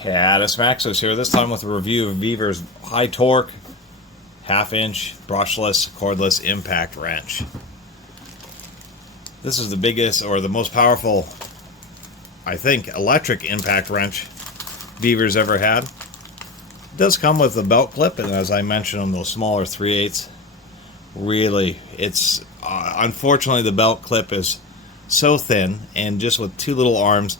Catus Maximus here, this time with a review of Vevor's high torque, half-inch, brushless, cordless impact wrench. This is the biggest or the most powerful, I think, electric impact wrench Vevor's ever had. It does come with a belt clip, and as I mentioned on those smaller 3/8, really, it's unfortunately the belt clip is so thin, and just with two little arms,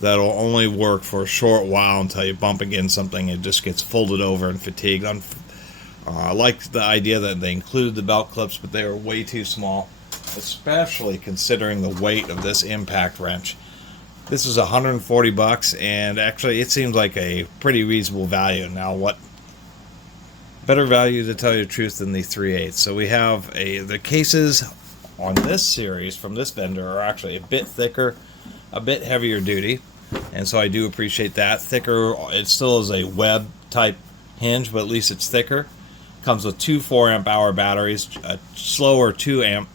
that'll only work for a short while until you bump against something. It just gets folded over and fatigued. I like the idea that they included the belt clips, but they are way too small, especially considering the weight of this impact wrench. This is $140, and actually it seems like a pretty reasonable value. Now, what better value, to tell you the truth, than the 3/8? So we have the cases on this series from this vendor are actually a bit thicker, a bit heavier duty, and so I do appreciate that. Thicker, it still is a web type hinge, but at least it's thicker. Comes with two 4 amp hour batteries, a slower 2 amp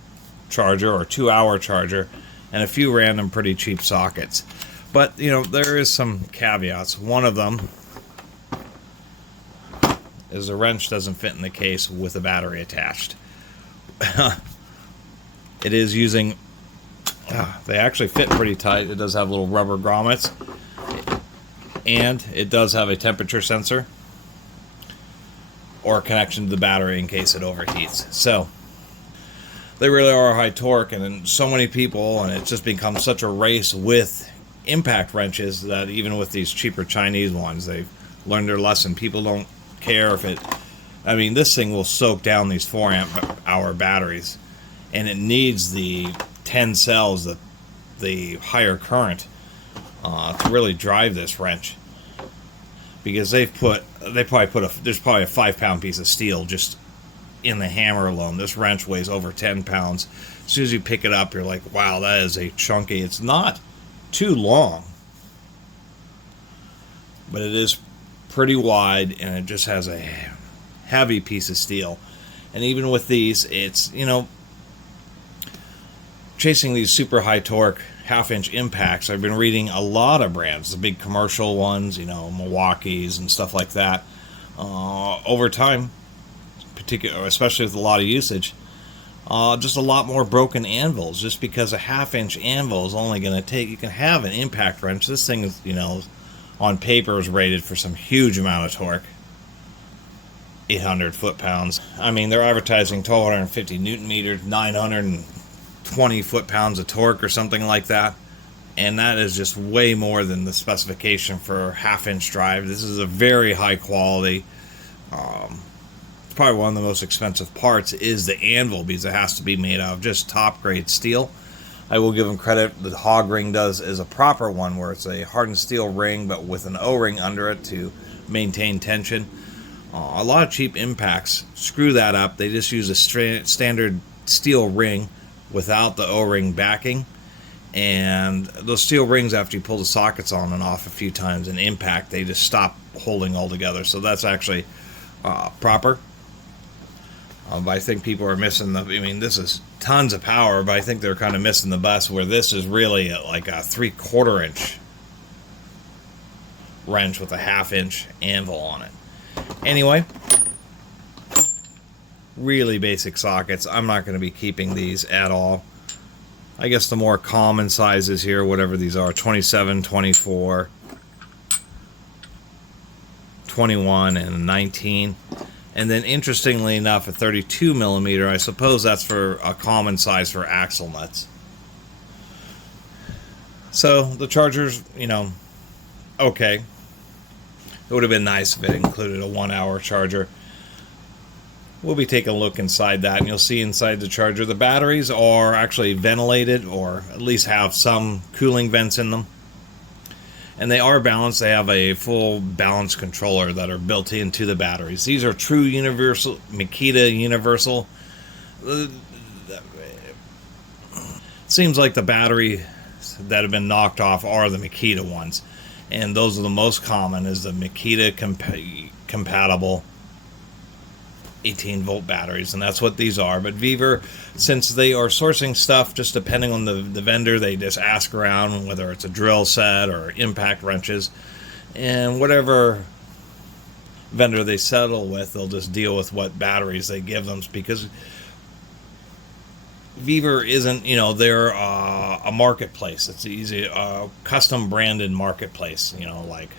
charger or 2 hour charger, and a few random pretty cheap sockets. But you know, there is some caveats. One of them is the wrench doesn't fit in the case with a battery attached. It is using they actually fit pretty tight. It does have little rubber grommets, and it does have a temperature sensor or a connection to the battery in case it overheats. So they really are high torque, and then so many people, and it's just become such a race with impact wrenches that even with these cheaper Chinese ones, they've learned their lesson. People don't care if it, I mean, this thing will soak down these 4 amp hour batteries, and it needs the 10 cells, the higher current to really drive this wrench, because there's probably a 5-pound piece of steel just in the hammer alone. This wrench weighs over 10 pounds. As soon as you pick it up, you're like, wow, that is a chunky. It's not too long, but it is pretty wide, and it just has a heavy piece of steel. And even with these, it's, you know, chasing these super high torque half-inch impacts, I've been reading a lot of brands, the big commercial ones, you know, Milwaukee's and stuff like that. Over time, especially with a lot of usage, just a lot more broken anvils, just because a half-inch anvil is only going to take, you can have an impact wrench. This thing is, you know, on paper is rated for some huge amount of torque, 800 foot-pounds. I mean, they're advertising 1250 newton meters, 920 foot-pounds of torque or something like that, and that is just way more than the specification for half-inch drive. This is a very high quality. It's probably one of the most expensive parts is the anvil, because it has to be made out of just top-grade steel. I will give them credit. The hog ring is a proper one, where it's a hardened steel ring but with an O-ring under it to maintain tension. A lot of cheap impacts screw that up. They just use a standard steel ring without the O-ring backing, and those steel rings, after you pull the sockets on and off a few times in impact, they just stop holding altogether. So that's actually proper. But I think people are missing I mean, this is tons of power, but I think they're kind of missing the bus, where this is really like a 3/4 inch wrench with a half-inch anvil on it. Anyway, really basic sockets. I'm not going to be keeping these at all. I guess the more common sizes here, whatever these are, 27, 24, 21, and 19. And then, interestingly enough, a 32 millimeter. I suppose that's for a common size for axle nuts. So the charger's, you know, okay. It would have been nice if it included a 1 hour charger. We'll be taking a look inside that, and you'll see inside the charger the batteries are actually ventilated, or at least have some cooling vents in them. And they are balanced. They have a full balance controller that are built into the batteries. These are true universal, Makita universal. It seems like the battery that have been knocked off are the Makita ones. And those are the most common, is the Makita compatible 18-volt batteries, and that's what these are. But Vevor, since they are sourcing stuff just depending on the vendor, they just ask around whether it's a drill set or impact wrenches, and whatever vendor they settle with, they'll just deal with what batteries they give them, because Vevor isn't, they're a marketplace. It's easy, a custom branded marketplace, like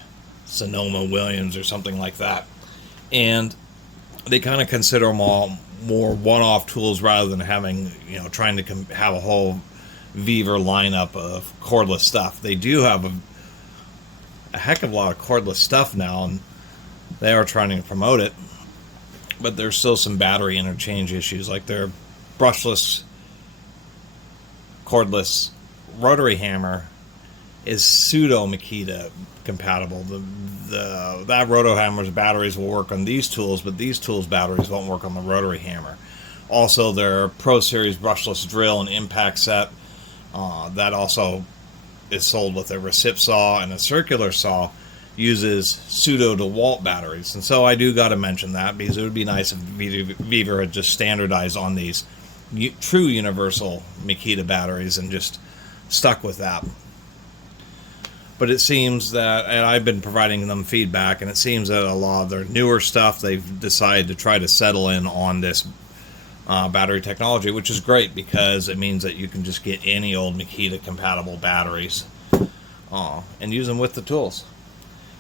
Sonoma Williams or something like that. And they kind of consider them all more one-off tools rather than having, trying to have a whole Vevor lineup of cordless stuff. They do have a heck of a lot of cordless stuff now, and they are trying to promote it. But there's still some battery interchange issues, like their brushless cordless rotary hammer is pseudo makita compatible. That roto hammer's batteries will work on these tools, but these tools' batteries won't work on the rotary hammer. Also, their Pro Series brushless drill and impact set, that also is sold with a recip saw, and a circular saw uses pseudo DeWalt batteries. And so I do got to mention that, because it would be nice if Vevor had just standardized on these true universal makita batteries and just stuck with that. But it seems that, and I've been providing them feedback, and it seems that a lot of their newer stuff, they've decided to try to settle in on this battery technology, which is great, because it means that you can just get any old makita compatible batteries and use them with the tools.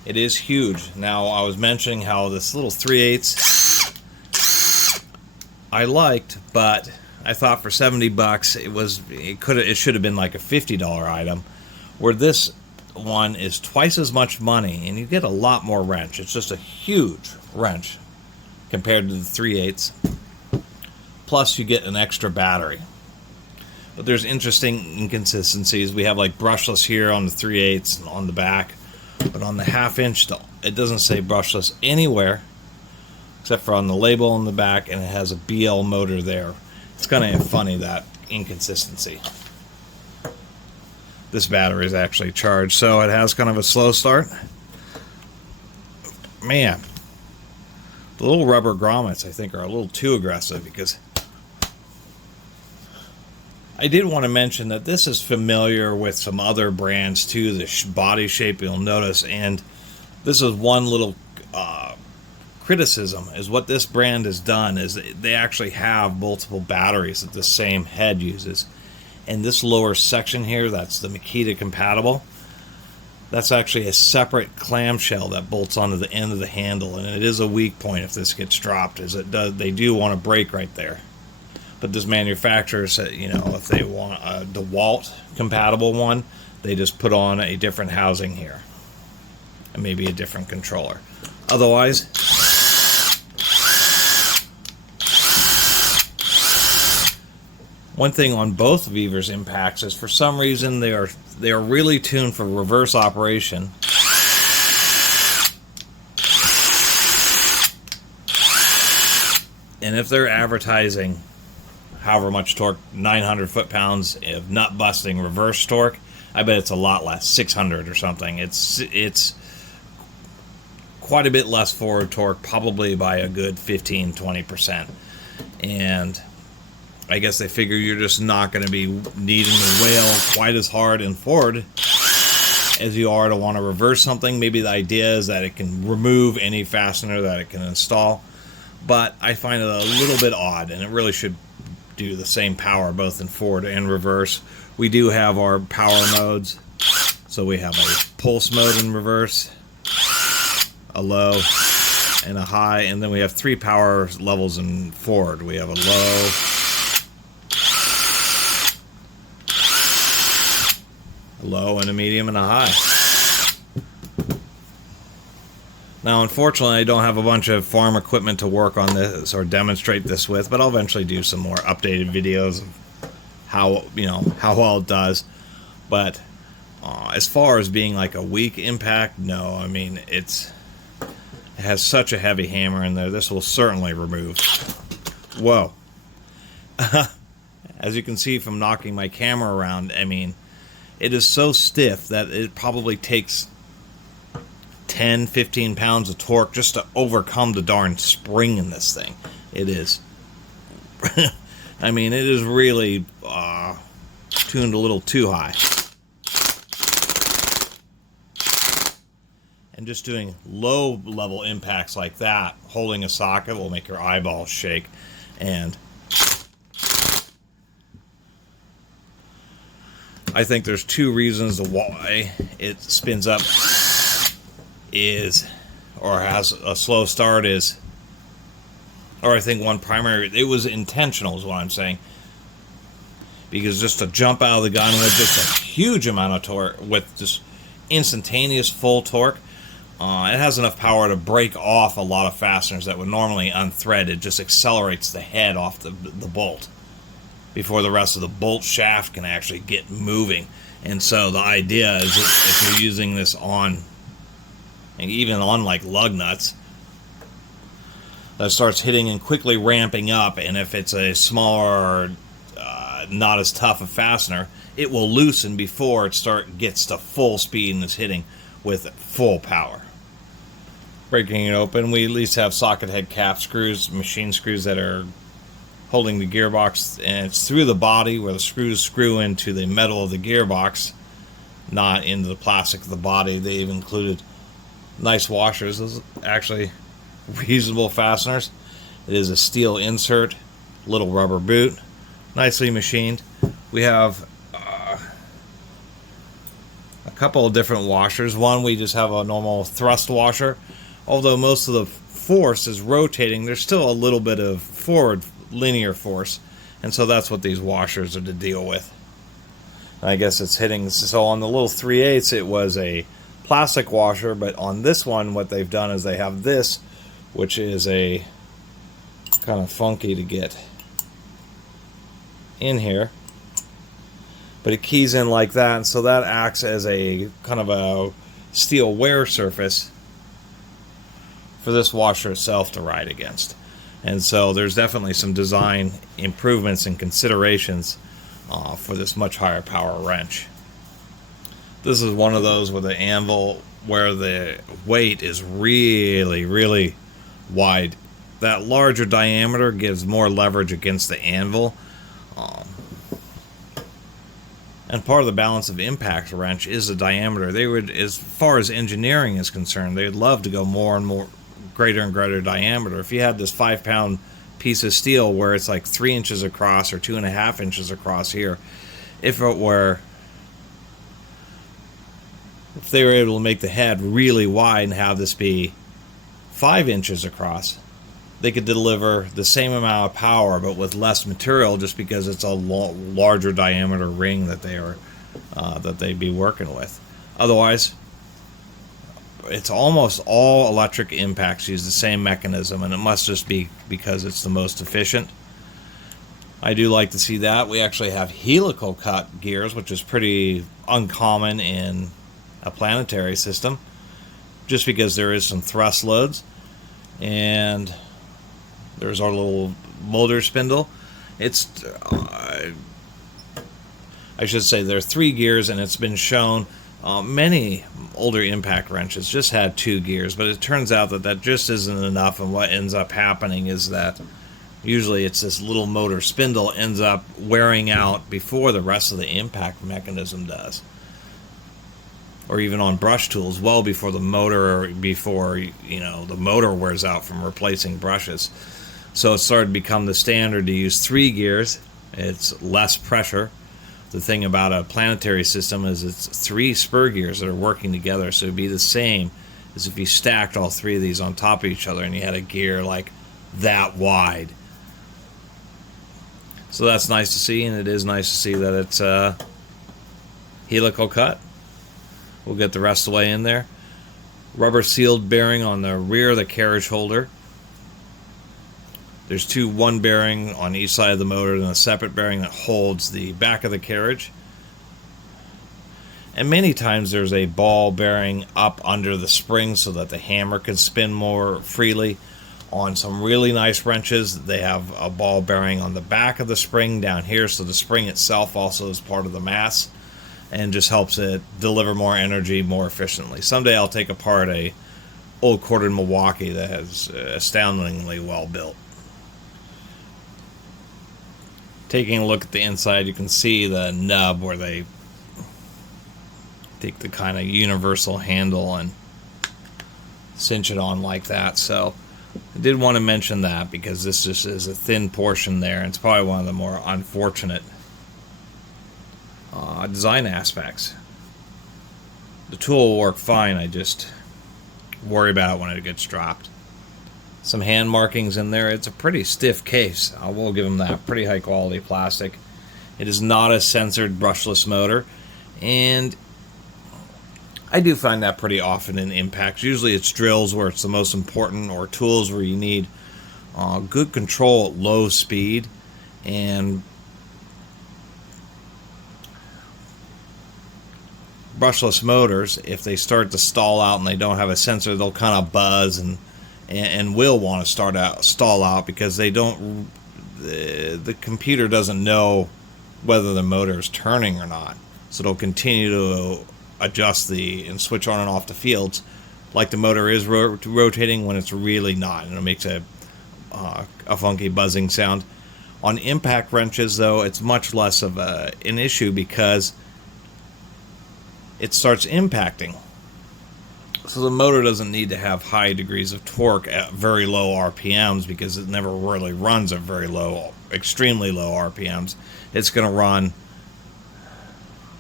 It is huge. Now, I was mentioning how this little 3/8 I liked, but I thought for $70 it should have been like a $50 item, where this one is twice as much money, and you get a lot more wrench. It's just a huge wrench compared to the 3/8. Plus, you get an extra battery. But there's interesting inconsistencies. We have like brushless here on the 3/8 and on the back, but on the 1/2 inch, it doesn't say brushless anywhere except for on the label on the back, and it has a BL motor there. It's kind of funny, that inconsistency. This battery is actually charged, so it has kind of a slow start. Man, the little rubber grommets, I think, are a little too aggressive, because I did want to mention that this is familiar with some other brands too, the body shape you'll notice, and this is one little criticism, is what this brand has done is they actually have multiple batteries that the same head uses. And this lower section here, that's the makita compatible, that's actually a separate clamshell that bolts onto the end of the handle, and it is a weak point if this gets dropped, as they do want to break right there. But this manufacturer said, if they want a DeWalt compatible one, they just put on a different housing here and maybe a different controller. Otherwise, one thing on both Vevor's impacts is, for some reason, they are really tuned for reverse operation. And if they're advertising however much torque, 900 foot-pounds of nut-busting reverse torque, I bet it's a lot less, 600 or something. It's quite a bit less forward torque, probably by a good 15-20%. And I guess they figure you're just not going to be needing to whale quite as hard in forward as you are to want to reverse something. Maybe the idea is that it can remove any fastener that it can install, but I find it a little bit odd, and it really should do the same power both in forward and reverse. We do have our power modes, so we have a pulse mode in reverse, a low, and a high, and then we have 3 power levels in forward. We have a low, and a medium, and a high. Now, unfortunately, I don't have a bunch of farm equipment to work on this or demonstrate this with, but I'll eventually do some more updated videos of how well it does. But as far as being like a weak impact, no. I mean, it has such a heavy hammer in there. This will certainly remove. Whoa. As you can see from knocking my camera around, I mean, it is so stiff that it probably takes 10-15 pounds of torque just to overcome the darn spring in this thing. it is. I mean, it is really tuned a little too high. And just doing low level impacts like that, holding a socket, will make your eyeballs shake. And I think there's two reasons why it spins up or has a slow start or I think one primary, it was intentional is what I'm saying. Because just to jump out of the gun with just a huge amount of torque, with just instantaneous full torque, it has enough power to break off a lot of fasteners that would normally unthread. It just accelerates the head off the bolt before the rest of the bolt shaft can actually get moving. And so the idea is that if you're using this on, and even on like lug nuts, that starts hitting and quickly ramping up, and if it's a smaller, not as tough a fastener, it will loosen before it gets to full speed and is hitting with full power. Breaking it open, we at least have socket head cap screws, machine screws that are holding the gearbox, and it's through the body where the screws screw into the metal of the gearbox, not into the plastic of the body. They've included nice washers. Those are actually reasonable fasteners. It is a steel insert, little rubber boot, nicely machined. We have a couple of different washers. One, we just have a normal thrust washer. Although most of the force is rotating, there's still a little bit of forward linear force, and so that's what these washers are to deal with. And I guess it's hitting, so on the little 3/8 it was a plastic washer, but on this one what they've done is they have this, which is a kind of funky to get in here, but it keys in like that, and so that acts as a kind of a steel wear surface for this washer itself to ride against. And so there's definitely some design improvements and considerations for this much higher power wrench. This is one of those with the anvil where the weight is really, really wide. That larger diameter gives more leverage against the anvil. And part of the balance of impact wrench is the diameter. They would, as far as engineering is concerned, they'd love to go more and more greater and greater diameter. If you had this 5-pound piece of steel where it's like 3 inches across or 2.5 inches across here, if they were able to make the head really wide and have this be 5 inches across, they could deliver the same amount of power but with less material, just because it's a larger diameter ring that they'd be working with. Otherwise, it's almost all electric impacts use the same mechanism, and it must just be because it's the most efficient. I do like to see that. We actually have helical cut gears, which is pretty uncommon in a planetary system, just because there is some thrust loads. And there's our little motor spindle. It's I should say there are 3 gears, and it's been shown many older impact wrenches just had 2 gears, but it turns out that just isn't enough, and what ends up happening is that usually it's this little motor spindle ends up wearing out before the rest of the impact mechanism does. Or even on brush tools, well before the motor, or before the motor wears out from replacing brushes. So it started to become the standard to use 3 gears. It's less pressure. The thing about a planetary system is it's 3 spur gears that are working together, so it'd be the same as if you stacked all 3 of these on top of each other and you had a gear like that wide. So that's nice to see, and it is nice to see that it's helical cut. We'll get the rest of the way in there. Rubber sealed bearing on the rear of the carriage holder. There's 1 bearing on each side of the motor, and a separate bearing that holds the back of the carriage. And many times there's a ball bearing up under the spring so that the hammer can spin more freely. On some really nice wrenches, they have a ball bearing on the back of the spring down here, so the spring itself also is part of the mass and just helps it deliver more energy more efficiently. Someday I'll take apart a old quartered Milwaukee that is astoundingly well built. Taking a look at the inside, you can see the nub where they take the kind of universal handle and cinch it on like that. So I did want to mention that because this just is a thin portion there, and it's probably one of the more unfortunate design aspects. The tool will work fine, I just worry about it when it gets dropped. Some hand markings in there. It's a pretty stiff case. I will give them that. Pretty high quality plastic. It is not a censored brushless motor, and I do find that pretty often in impacts. Usually it's drills where it's the most important, or tools where you need good control at low speed. And brushless motors, if they start to stall out and they don't have a sensor, they'll kind of buzz and will want to stall out because they don't. The computer doesn't know whether the motor is turning or not, so it'll continue to adjust and switch on and off the fields like the motor is rotating when it's really not, and it makes a funky buzzing sound. On impact wrenches, though, it's much less of an issue because it starts impacting. So the motor doesn't need to have high degrees of torque at very low RPMs because it never really runs at very low, extremely low RPMs. It's going to run,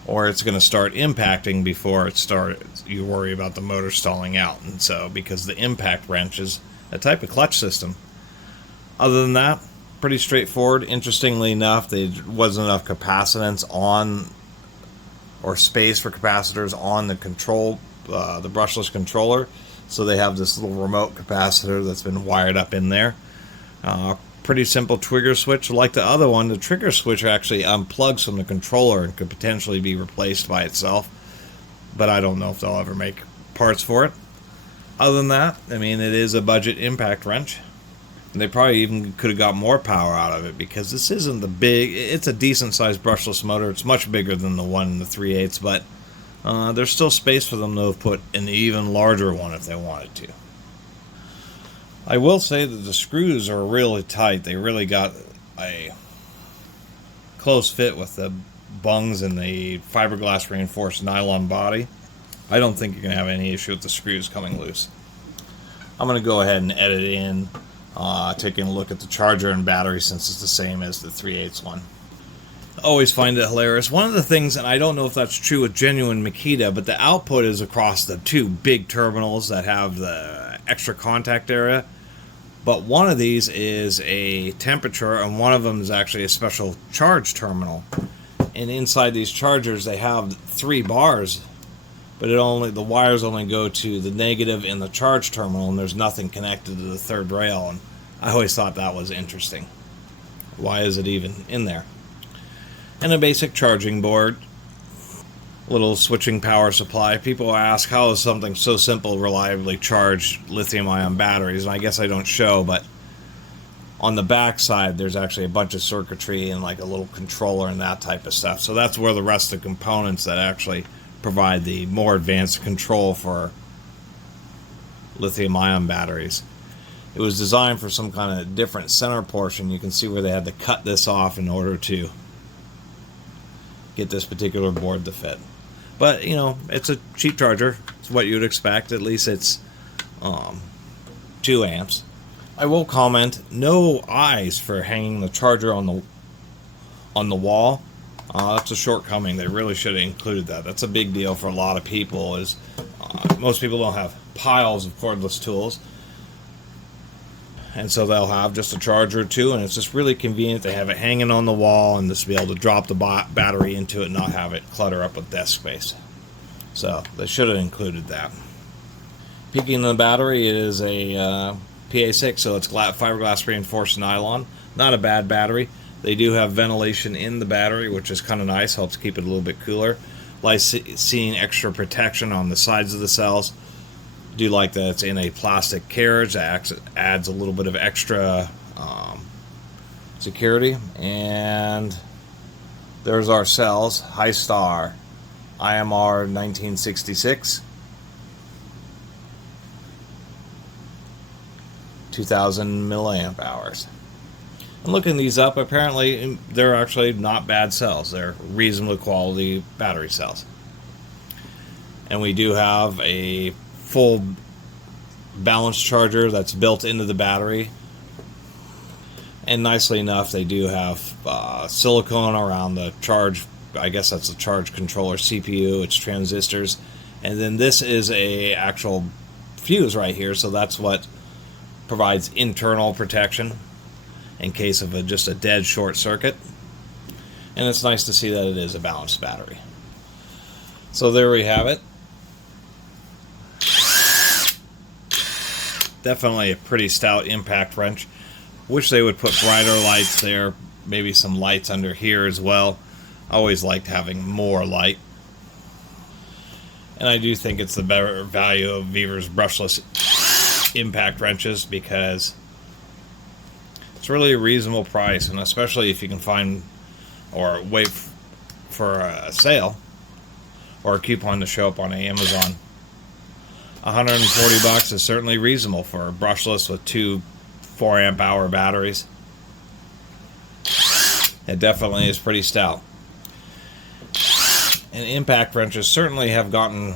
or it's going to start impacting before it starts. You worry about the motor stalling out. And so, because the impact wrench is a type of clutch system. Other than that, pretty straightforward. Interestingly enough, there wasn't enough capacitance on, or space for capacitors on the control, the brushless controller, so they have this little remote capacitor that's been wired up in there. Pretty simple trigger switch. Like the other one, the trigger switch actually unplugs from the controller and could potentially be replaced by itself, but I don't know if they'll ever make parts for it. Other than that, I mean, it is a budget impact wrench. And they probably even could have got more power out of it because this isn't the big. It's a decent sized brushless motor. It's much bigger than the one in the 3/8, but there's still space for them to have put an even larger one if they wanted to. I will say that the screws are really tight. They really got a close fit with the bungs and the fiberglass reinforced nylon body. I don't think you're going to have any issue with the screws coming loose. I'm going to go ahead and edit in taking a look at the charger and battery since it's the same as the 3/8 one. Always find it hilarious. One of the things, and I don't know if that's true with genuine Makita, but the output is across the two big terminals that have the extra contact area. But one of these is a temperature, and one of them is actually a special charge terminal. And inside these chargers, they have 3 bars, but the wires only go to the negative in the charge terminal, and there's nothing connected to the third rail. And I always thought that was interesting. Why is it even in there? And a basic charging board, little switching power supply. People ask, how is something so simple reliably charge lithium-ion batteries? And I guess I don't show, but on the back side there's actually a bunch of circuitry and like a little controller and that type of stuff. So that's where the rest of the components that actually provide the more advanced control for lithium-ion batteries. It was designed for some kind of different center portion. You can see where they had to cut this off in order to get this particular board to fit. But, you know, it's a cheap charger. It's what you'd expect. At least it's 2 amps. I will comment, no eyes for hanging the charger on the wall. That's a shortcoming. They really should have included that. That's a big deal for a lot of people. Most people don't have piles of cordless tools, and so they'll have just a charger or two, and it's just really convenient to have it hanging on the wall and just be able to drop the battery into it and not have it clutter up with desk space. So they should have included that. Peaking the battery, it is a PA6, so it's fiberglass reinforced nylon. Not a bad battery. They do have ventilation in the battery, which is kind of nice, helps keep it a little bit cooler. Like seeing extra protection on the sides of the cells. Do like that it's in a plastic carriage. That adds a little bit of extra security. And there's our cells. High Star IMR 1966, 2000 milliamp hours. And looking these up, apparently they're actually not bad cells. They're reasonable quality battery cells. And we do have a full balance charger that's built into the battery. And nicely enough, they do have silicone around the charge. I guess that's the charge controller CPU. It's transistors. And then this is a actual fuse right here. So that's what provides internal protection in case of just a dead short circuit. And it's nice to see that it is a balanced battery. So there we have it. Definitely a pretty stout impact wrench. Wish they would put brighter lights there, maybe some lights under here as well. I always liked having more light. And I do think it's the better value of Vevor's brushless impact wrenches because it's really a reasonable price, and especially if you can find or wait for a sale or a coupon to show up on Amazon. $140 is certainly reasonable for a brushless with two 4 amp hour batteries. It definitely is pretty stout. And impact wrenches certainly have gotten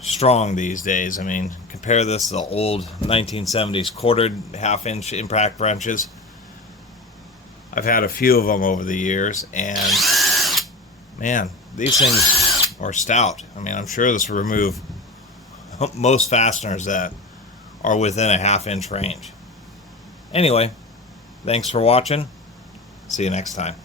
strong these days. I mean, compare this to the old 1970s quartered half-inch impact wrenches. I've had a few of them over the years, and man, these things are stout. I mean, I'm sure this will remove most fasteners that are within a half-inch range. Anyway, thanks for watching. See you next time.